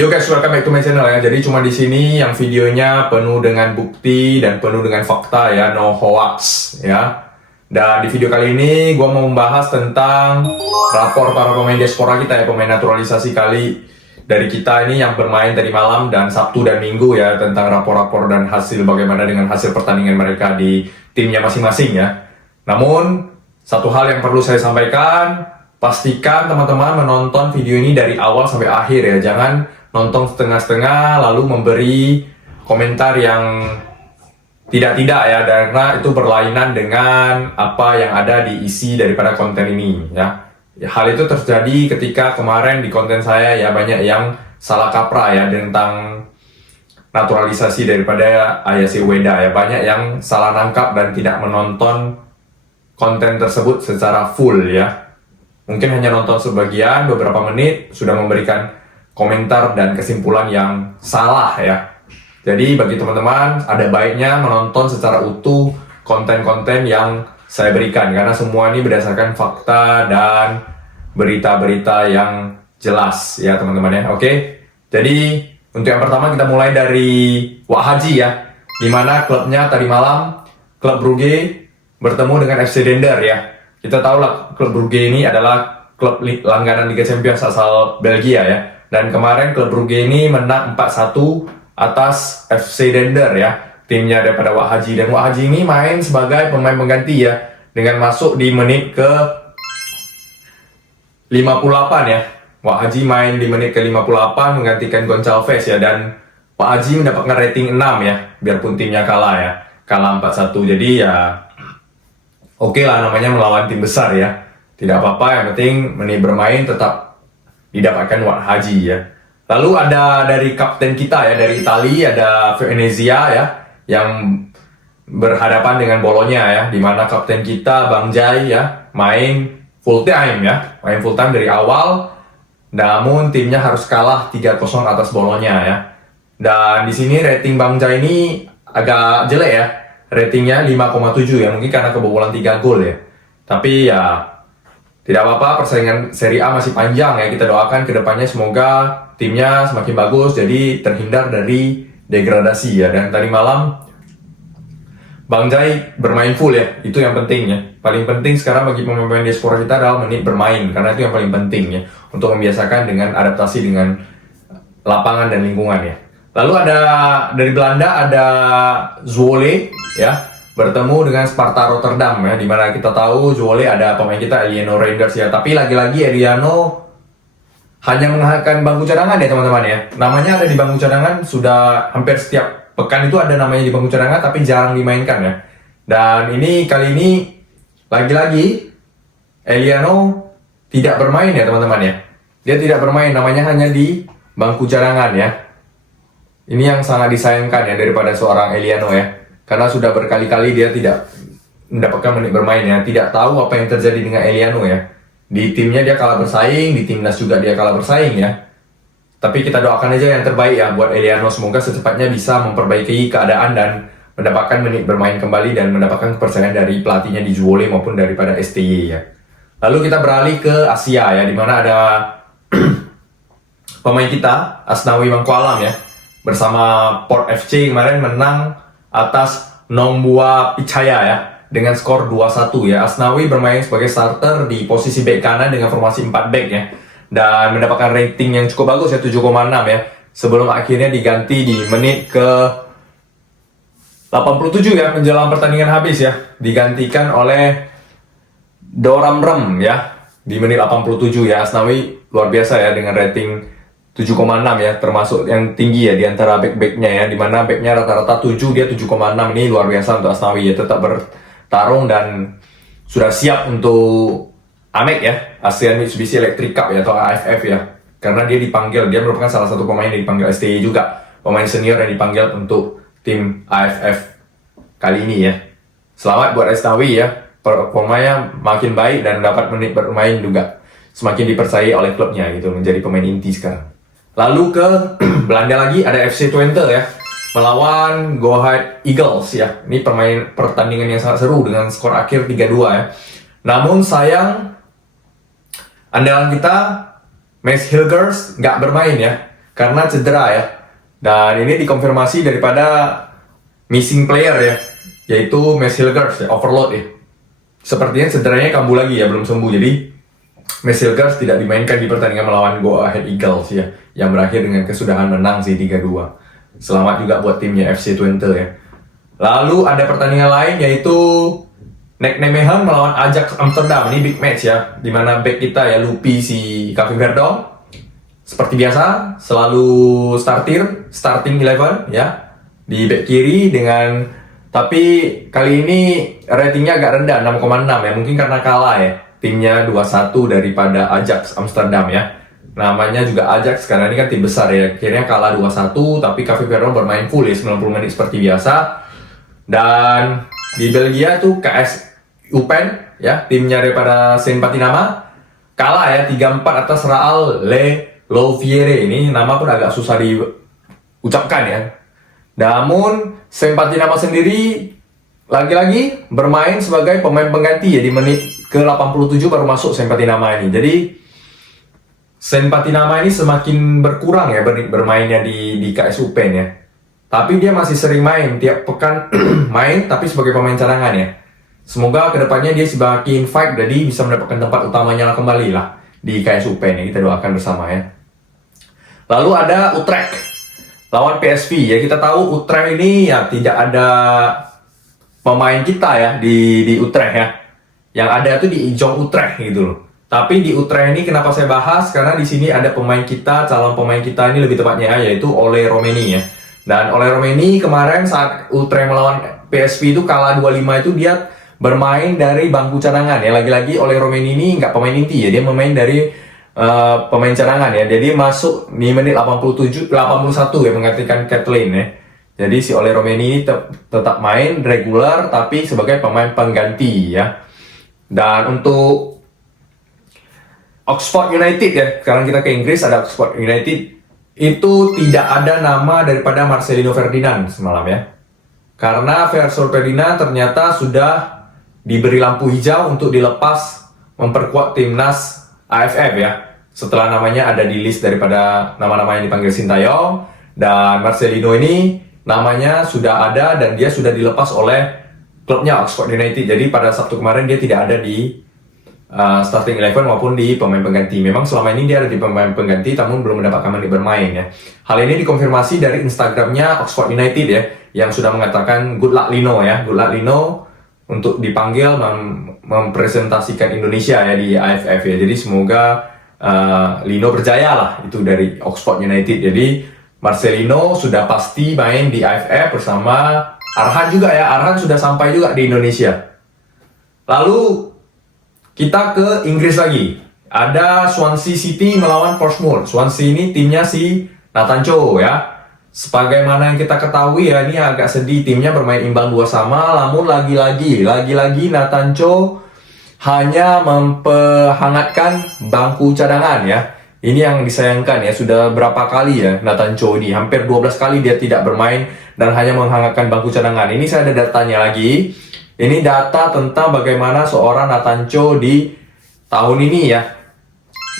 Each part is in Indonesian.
Yo guys, welcome back to my channel ya. Jadi cuma di sini yang videonya penuh dengan bukti dan penuh dengan fakta ya, no hoax ya. Dan di video kali ini gue mau membahas tentang rapor para pemain diaspora kita ya, pemain naturalisasi kali dari kita ini yang bermain tadi malam dan Sabtu dan Minggu ya, tentang rapor-rapor dan hasil bagaimana dengan hasil pertandingan mereka di timnya masing-masing ya. Namun satu hal yang perlu saya sampaikan, pastikan teman-teman menonton video ini dari awal sampai akhir ya. Jangan nonton setengah-setengah lalu memberi komentar yang tidak-tidak ya, karena itu berlainan dengan apa yang ada di isi daripada konten ini ya. Hal itu terjadi ketika kemarin di konten saya ya, banyak yang salah kaprah ya tentang naturalisasi daripada Ayase Ueda ya. Banyak yang salah nangkap dan tidak menonton konten tersebut secara full ya. Mungkin hanya nonton sebagian, beberapa menit, sudah memberikan komentar dan kesimpulan yang salah ya. Jadi bagi teman-teman, ada baiknya menonton secara utuh konten-konten yang saya berikan, karena semua ini berdasarkan fakta dan berita-berita yang jelas ya teman-teman ya. Oke, jadi untuk yang pertama kita mulai dari Wak Haji ya, dimana klubnya tadi malam, klub Brugge bertemu dengan FC Dender ya. Kita tahu lah klub Brugge ini adalah klub langganan Liga Champions asal Belgia ya. Dan kemarin klub Brugge ini menang 4-1 atas FC Dender ya, timnya daripada Wak Haji. Dan Wak Haji ini main sebagai pemain pengganti ya, dengan masuk di menit ke 58 ya. Wak Haji main di menit ke 58 menggantikan Goncalves ya. Dan Wak Haji mendapatkan rating 6 ya, biarpun timnya kalah ya, kalah 4-1. Jadi ya oke lah, namanya melawan tim besar ya, tidak apa-apa, yang penting menit bermain tetap didapatkan Wak Haji ya. Lalu ada dari kapten kita ya, dari Italia ada Venezia ya, yang berhadapan dengan Bologna ya, dimana kapten kita Bang Jai ya main full time ya, main full time dari awal. Namun timnya harus kalah 3-0 atas Bologna ya. Dan di sini rating Bang Jai ini agak jelek ya, ratingnya 5,7 ya, mungkin karena kebobolan 3 gol ya. Tapi ya tidak apa-apa, persaingan Serie A masih panjang ya. Kita doakan kedepannya semoga timnya semakin bagus, jadi terhindar dari degradasi ya. Dan tadi malam Bang Jai bermain full ya, itu yang penting ya. Paling penting sekarang bagi pemain diaspora kita adalah menit bermain, karena itu yang paling penting ya, untuk membiasakan dengan adaptasi dengan lapangan dan lingkungan ya. Lalu ada dari Belanda ada Zwolle ya, bertemu dengan Sparta Rotterdam ya, dimana kita tahu Zwolle ada pemain kita Eliano Reinders ya. Tapi lagi-lagi Eliano hanya menggunakan bangku cadangan ya teman-teman ya. Namanya ada di bangku cadangan, sudah hampir setiap pekan itu ada namanya di bangku cadangan, tapi jarang dimainkan ya. Dan ini kali ini lagi-lagi Eliano tidak bermain ya teman-teman ya. Dia tidak bermain, namanya hanya di bangku cadangan ya. Ini yang sangat disayangkan ya daripada seorang Eliano ya, karena sudah berkali-kali dia tidak mendapatkan menit bermain ya. Tidak tahu apa yang terjadi dengan Eliano ya. Di timnya dia kalah bersaing, di timnas juga dia kalah bersaing ya. Tapi kita doakan aja yang terbaik ya buat Eliano, semoga secepatnya bisa memperbaiki keadaan dan mendapatkan menit bermain kembali dan mendapatkan kepercayaan dari pelatihnya di Zwolle maupun daripada STY ya. Lalu kita beralih ke Asia ya, dimana ada pemain kita Asnawi Mangkualam ya, bersama Port FC kemarin menang atas Nongbua Pichaya ya, dengan skor 2-1 ya. Asnawi bermain sebagai starter di posisi bek kanan dengan formasi 4 back ya, dan mendapatkan rating yang cukup bagus ya, 7,6 ya, sebelum akhirnya diganti di menit ke 87 ya, menjelang pertandingan habis ya, digantikan oleh Doram Rem ya di menit 87 ya. Asnawi luar biasa ya dengan rating 7,6 ya, termasuk yang tinggi ya di antara back-backnya ya, dimana backnya rata-rata 7, dia 7,6. Ini luar biasa untuk Asnawi ya, tetap bertarung dan sudah siap untuk AMEC ya, ASEAN Mitsubishi Electric Cup ya, atau AFF ya, karena dia dipanggil, dia merupakan salah satu pemain yang dipanggil STY juga, pemain senior yang dipanggil untuk tim AFF kali ini ya. Selamat buat Asnawi ya, performanya makin baik dan dapat menit bermain juga semakin dipercayai oleh klubnya gitu, menjadi pemain inti sekarang. Lalu ke Belanda lagi ada FC Twente ya, melawan Go Ahead Eagles ya. Ini pertandingan yang sangat seru dengan skor akhir 3-2 ya. Namun sayang andalan kita Max Hilgers nggak bermain ya, karena cedera ya. Dan ini dikonfirmasi daripada missing player ya, yaitu Max Hilgers ya, overload ya. Sepertinya cederanya kambuh lagi ya, belum sembuh. Jadi Max Hilgers tidak dimainkan di pertandingan melawan Go Ahead Eagles ya, yang berakhir dengan kesudahan menang sih 3-2. Selamat juga buat timnya FC Twente ya. Lalu ada pertandingan lain yaitu Nek Nijmegen melawan Ajax Amsterdam. Ini big match ya, dimana back kita ya Lupi si Kevin Verdong seperti biasa selalu starting 11 ya di back kiri dengan, tapi kali ini ratingnya agak rendah 6,6 ya, mungkin karena kalah ya timnya 2-1 daripada Ajax Amsterdam ya. Namanya juga Ajax karena ini kan tim besar ya, akhirnya kalah 2-1, tapi Kevin Verdong bermain full ya 90 menit seperti biasa. Dan di Belgia tuh KS Eupen ya, timnya daripada Saint-Patinama kalah ya 3-4 atas Real Le Louviere. Ini nama pun agak susah diucapkan ya. Namun Saint-Patinama sendiri lagi-lagi bermain sebagai pemain pengganti ya, di menit ke-87 baru masuk Saint-Patinama ini. Jadi Saint-Patinama ini semakin berkurang ya bermainnya di KS Eupen ya. Tapi dia masih sering main, tiap pekan main, tapi sebagai pemain cadangan ya. Semoga kedepannya dia semakin fight, jadi bisa mendapatkan tempat utamanya kembali lah di KS Eupen ya. Kita doakan bersama ya. Lalu ada Utrecht lawan PSV ya. Kita tahu Utrecht ini ya tidak ada pemain kita ya di Utrecht ya. Yang ada tuh di Jong Utrecht gitu loh. Tapi di Utrecht ini kenapa saya bahas? Karena di sini ada pemain kita, calon pemain kita ini lebih tepatnya ya, yaitu Ole Romeni ya. Dan Ole Romeni kemarin saat Utrecht melawan PSV itu kalah 2-5 itu dia bermain dari bangku cadangan ya. Lagi-lagi Ole Romeni ini nggak pemain inti ya, dia bermain dari pemain cadangan ya. Jadi masuk di menit 81 ya menggantikan Kathleen ya. Jadi si Ole Romeni ini tetap main regular tapi sebagai pemain pengganti ya. Dan untuk Oxford United ya, sekarang kita ke Inggris, ada Oxford United. Itu tidak ada nama daripada Marcelino Ferdinand semalam ya. Karena Marcelino Ferdinand ternyata sudah diberi lampu hijau untuk dilepas memperkuat timnas AFF ya. Setelah namanya ada di list daripada nama-nama yang dipanggil Sintayong, dan Marcelino ini namanya sudah ada dan dia sudah dilepas oleh klubnya Oxford United. Jadi pada Sabtu kemarin dia tidak ada di starting 11 maupun di pemain pengganti. Memang selama ini dia ada di pemain pengganti namun belum mendapatkan menit bermain ya. Hal ini dikonfirmasi dari Instagramnya Oxford United ya, yang sudah mengatakan good luck Lino ya, good luck Lino untuk dipanggil mempresentasikan Indonesia ya di AFF ya. Jadi semoga Lino berjaya lah, itu dari Oxford United. Jadi Marcelino sudah pasti main di AFF bersama Arhan juga ya. Arhan sudah sampai juga di Indonesia. Lalu kita ke Inggris lagi. Ada Swansea City melawan Portsmouth. Swansea ini timnya si Nathan Cho ya. Sebagaimana yang kita ketahui ya, ini agak sedih timnya bermain imbang 2-2, namun lagi-lagi Nathan Cho hanya memperhangatkan bangku cadangan ya. Ini yang disayangkan ya, sudah berapa kali ya Nathan Cho ini, hampir 12 kali dia tidak bermain dan hanya menghangatkan bangku cadangan. Ini saya ada datanya lagi. Ini data tentang bagaimana seorang Nathan Cho di tahun ini ya.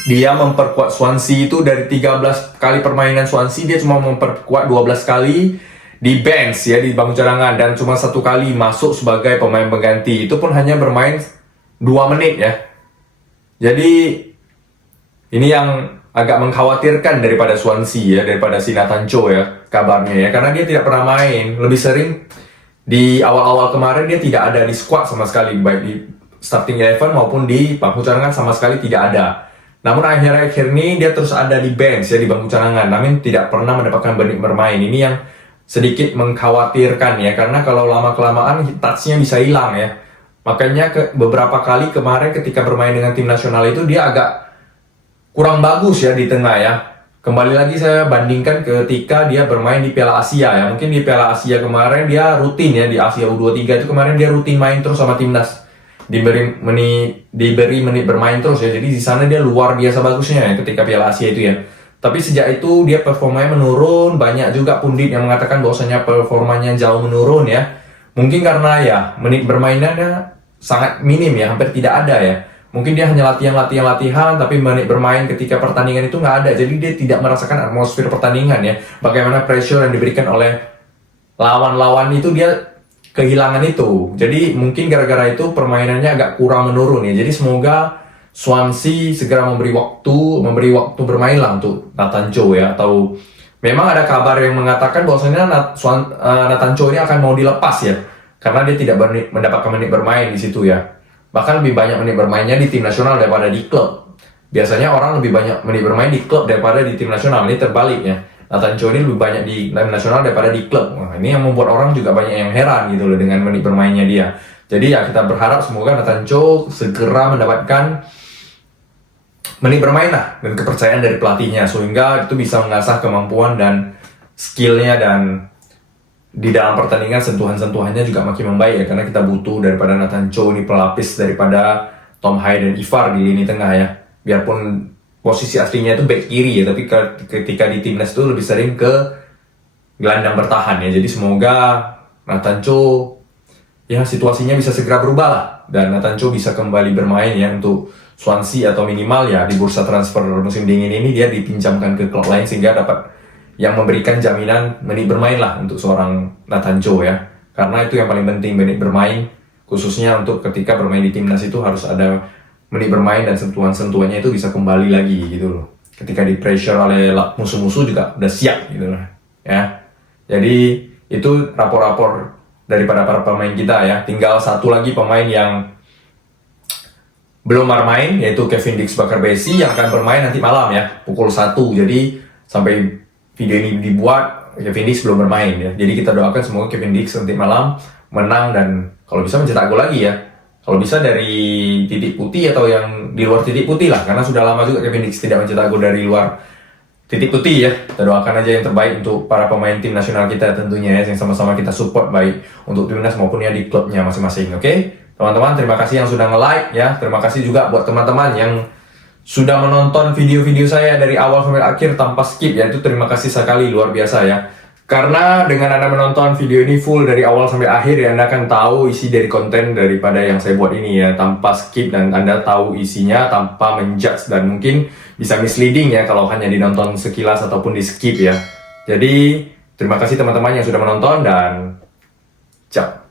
Dia memperkuat Swansea itu dari 13 kali permainan Swansea, dia cuma memperkuat 12 kali di bench ya, di bangku cadangan, dan cuma 1 kali masuk sebagai pemain pengganti. Itu pun hanya bermain 2 menit ya. Jadi ini yang agak mengkhawatirkan daripada Swansea ya, daripada si Nathan Cho ya kabarnya ya, karena dia tidak pernah main. Lebih sering di awal-awal kemarin dia tidak ada di squad sama sekali, baik di starting 11 maupun di bangku cadangan sama sekali tidak ada. Namun akhir-akhir ini dia terus ada di bench ya, di bangku cadangan, namun tidak pernah mendapatkan menit bermain. Ini yang sedikit mengkhawatirkan ya, karena kalau lama-kelamaan touch-nya bisa hilang ya. Makanya beberapa kali kemarin ketika bermain dengan tim nasional itu dia agak kurang bagus ya di tengah ya. Kembali lagi saya bandingkan ketika dia bermain di Piala Asia ya. Mungkin di Piala Asia kemarin dia rutin ya, di Asia U23 itu kemarin dia rutin main terus sama timnas. Diberi menit bermain terus ya. Jadi di sana dia luar biasa bagusnya ya ketika Piala Asia itu ya. Tapi sejak itu dia performanya menurun. Banyak juga pundit yang mengatakan bahwasanya performanya jauh menurun ya. Mungkin karena ya menit bermainannya sangat minim ya, hampir tidak ada ya. Mungkin dia hanya latihan, tapi menit bermain ketika pertandingan itu nggak ada. Jadi dia tidak merasakan atmosfer pertandingan ya. Bagaimana pressure yang diberikan oleh lawan-lawan itu dia kehilangan itu. Jadi mungkin gara-gara itu permainannya agak kurang menurun ya. Jadi semoga Swansea segera memberi waktu bermain lah untuk Nathan Joe ya. Atau memang ada kabar yang mengatakan bahwasanya Nathan Joe ini akan mau dilepas ya. Karena dia tidak mendapatkan menit bermain di situ ya. Bahkan lebih banyak menit bermainnya di tim nasional daripada di klub. Biasanya orang lebih banyak menit bermain di klub daripada di tim nasional. Ini terbalik ya. Nathan Joe ini lebih banyak di tim nasional daripada di klub. Nah, ini yang membuat orang juga banyak yang heran gitu loh dengan menit bermainnya dia. Jadi ya kita berharap semoga Nathan Joe segera mendapatkan menit bermain lah dan kepercayaan dari pelatihnya sehingga itu bisa mengasah kemampuan dan skillnya, dan di dalam pertandingan sentuhan-sentuhannya juga makin membaik ya, karena kita butuh daripada Nathan Joe ini pelapis daripada Tom Hai dan Ivar di lini tengah ya. Biarpun posisi aslinya itu back kiri ya, tapi ketika di timnas itu lebih sering ke gelandang bertahan ya. Jadi semoga Nathan Joe ya situasinya bisa segera berubah lah dan Nathan Joe bisa kembali bermain ya untuk Swansea, atau minimal ya di bursa transfer musim dingin ini dia dipinjamkan ke klub lain sehingga dapat yang memberikan jaminan menit bermain lah untuk seorang Nathan Joe ya. Karena itu yang paling penting, menit bermain, khususnya untuk ketika bermain di timnas itu harus ada menit bermain dan sentuhan-sentuhannya itu bisa kembali lagi gitu loh. Ketika di pressure oleh musuh-musuh juga udah siap gitu loh ya. Jadi itu rapor-rapor daripada para pemain kita ya. Tinggal satu lagi pemain yang belum bermain, yaitu Kevin Dix Bakarbesi yang akan bermain nanti malam ya, pukul 1. Jadi sampai video ini dibuat, Kevin Dix belum bermain ya. Jadi kita doakan semoga Kevin Dix nanti malam menang dan kalau bisa mencetak gol lagi ya. Kalau bisa dari titik putih atau yang di luar titik putih lah, karena sudah lama juga Kevin Dix tidak mencetak gol dari luar titik putih ya. Kita doakan aja yang terbaik untuk para pemain tim nasional kita tentunya ya, yang sama-sama kita support baik untuk timnas maupun ya di klubnya masing-masing. Oke? Teman-teman, terima kasih yang sudah nge-like ya. Terima kasih juga buat teman-teman yang sudah menonton video-video saya dari awal sampai akhir tanpa skip ya. Itu terima kasih sekali, luar biasa ya. Karena dengan Anda menonton video ini full dari awal sampai akhir ya, Anda akan tahu isi dari konten daripada yang saya buat ini ya, tanpa skip, dan Anda tahu isinya tanpa menjudge, dan mungkin bisa misleading ya kalau hanya dinonton sekilas ataupun di skip ya. Jadi terima kasih teman-teman yang sudah menonton dan ciao.